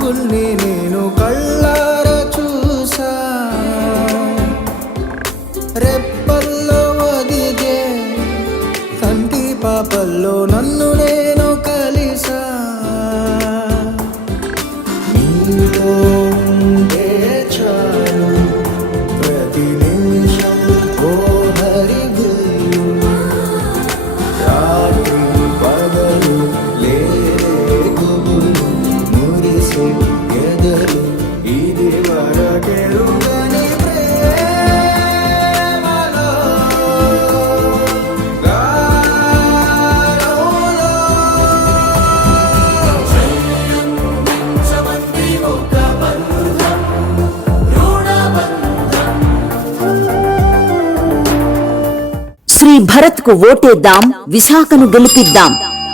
కొడుకుల్ని నేను కళ్ళార చూసా. రెప్పల్లో వదిగే కంటి పాపల్లో నన్ను నేను కలిసా. నీతో ఉండే శ్రీ భరత్కు ఓటేద్దాం విశాఖను గెలిపిద్దాం.